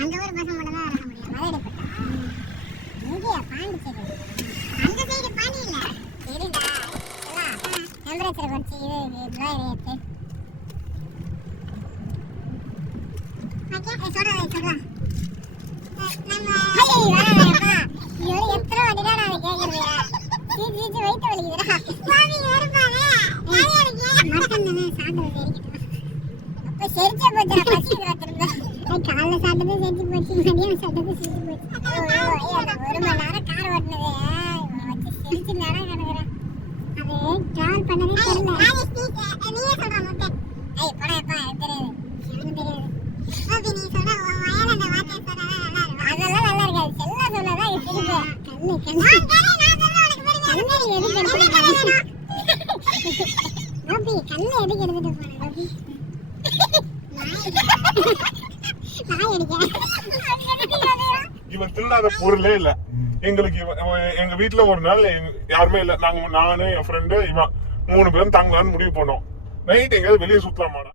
அந்த ஒரு பசங்க மட்டும் தான் விளையாட முடியும். மலையடிப்பட்டா இங்கேயா பாண்டிச்சேரி அந்த சைடு பாண்டி இல்ல சரிடா டெம்பரேச்சர் குறைச்சி இது ஏற்று ஓகே சொல்றேன் நம்ம வரப்பா இது எத்தனை வாட்டிடா நான் கேட்கறேன் சீச்சு வயிற்று வலிக்குதுடா சுவாமி வருப்பாங்க மட்டன் தானே சாப்பிட்டு அப்போ செரிச்சா போச்சு பசிக்குதுடா திரும்ப காலைல சாப்பிட்டது செஞ்சு போச்சு மதியம் சாப்பிட்டது செஞ்சு போச்சு ஒரு மணி நேரம் கார் ஓட்டினது வச்சு செரிச்சு நேரம் கிடக்குறேன் அது டிராவல் பண்ணதே தெரியல நீயே சொல்ற முட்டை ஐய் படையப்பா எனக்கு தெரியாது எனக்கு தெரியாது ஓகே நீ சொல்ற வயல அந்த வார்த்தை சொன்னா அதெல்லாம் நல்லா இருக்காது செல்ல சொன்னதான் இது திரும்ப கண்ணு கண்ணு எதுக்கு எடுத்துட்டு போனேன் இவன் திருடாத பொருளே இல்ல எங்களுக்கு. எங்க வீட்டுல ஒரு நாள் யாருமே இல்ல, நானு என் ஃப்ரெண்டு இவன் 3 பேரும் தங்கலான்னு முடிவு பண்ணோம். நைட் எங்கேயாவது வெளியே சுத்தலாமாடா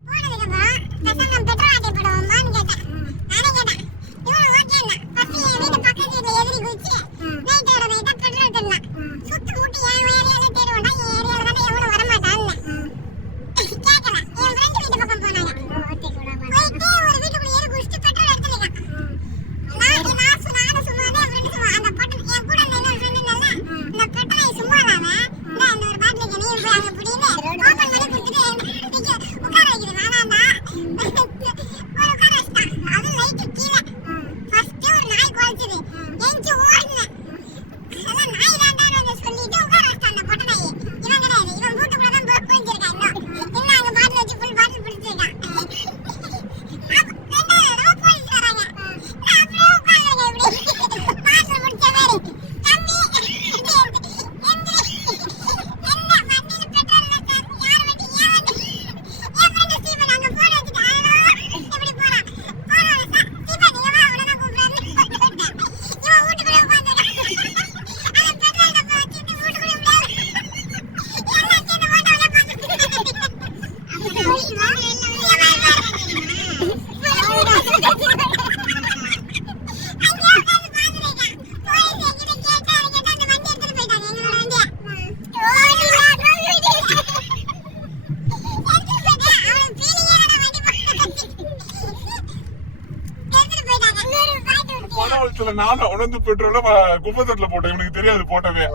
நானும் உணர்ந்து பெட்ரோல குப்பத்தட்டுல போட்டேன். இவனுக்கு தெரியாது போட்டவே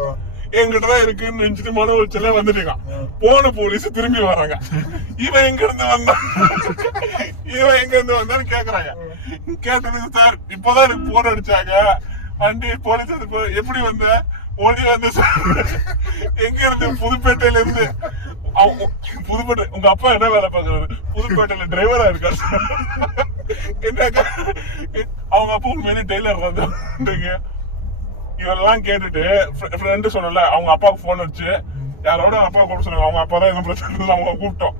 என்கிட்டதான் இருக்குன்னு நினைச்சிட்டு மன உளைச்சல வந்துட்டான். போன போலீஸ் திரும்பி வராங்க. இவன் எங்க இருந்து வந்தான்னு கேக்குறாங்க. கேட்டதுக்கு சார் இப்பதான் எனக்கு போன் அடிச்சாங்க வண்டி போலீஸ் எப்படி வந்த ஓடி வந்து எங்க இருந்து புதுப்பேட்டையில இருந்து. புதுப்பேட்டை உங்க அப்பா என்ன வேலை பாக்குறாரு? புதுப்பேட்டையில டிரைவரா இருக்காரு. என்னக்கா அவங்க அப்பா உண்மையிலே டெய்லர் வந்து இதெல்லாம் கேட்டுட்டு ஃப்ரெண்டு சொன்னல அவங்க அப்பாவுக்கு போன் வச்சு யாரோட அப்பா கூப்பிட்டு சொன்னாங்க. அவங்க அப்பா தான் எதுவும் பிரச்சனை இல்லை, அவங்க கூப்பிட்டோம்.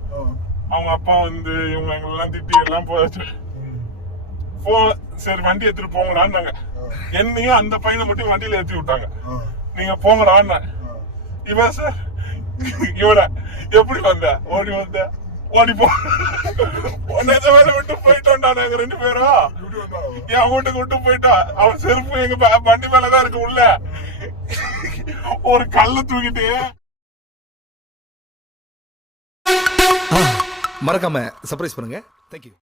அவங்க அப்பா வந்து இவங்க எங்களெல்லாம் திட்டி எல்லாம் போச்சு. சரி வண்டி எடுத்துட்டு போங்கடான்னாங்க. என்னையும் அந்த பையனை மட்டும் வண்டியில ஏற்றி விட்டாங்க. நீங்க போங்கடான்னு. இவன் சார் இவன எப்படி வந்த ஓடி போ வேலை விட்டு போயிட்டோம்டா. நாங்க 2 பேரும் என் வீட்டுக்கு விட்டு போயிட்டோம். அவன் செருப்பு எங்க வண்டி மேலதான் இருக்கு உள்ள. ஒரு கல்ல தூக்கிட்டு மறக்காம சர்ப்ரைஸ் பண்ணுங்க. தேங்க்யூ.